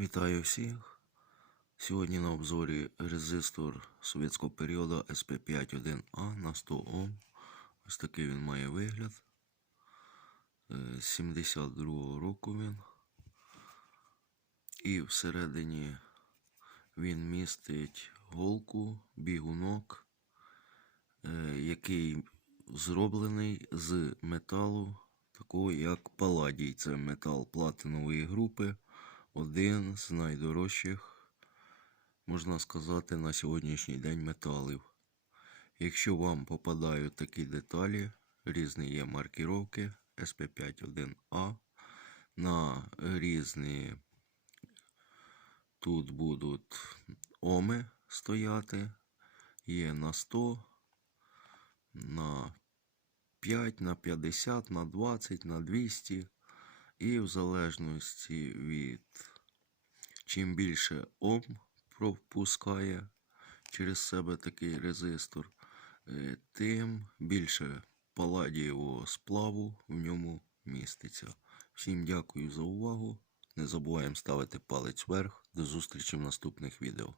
Вітаю всіх. Сьогодні на обзорі резистор совєтського періоду SP51A на 100 Ом. Ось такий він має вигляд. Е, З 72 року він. І всередині він містить голку, бігунок, е, який зроблений з металу, такого як паладій. Це метал платинової групи. Один з найдорожчих, можна сказати, на сьогоднішній день металів. Якщо вам попадають такі деталі, різні є маркіровки SP51A на різні тут будуть оми стояти, є на 100, на 5, на 50, на 20, на 200. І в залежності від чим більше Ом пропускає через себе такий резистор, е, тим більше паладієвого сплаву в ньому міститься. Всім дякую за увагу. Не забуваємо ставити палець вверх. До зустрічі в наступних відео.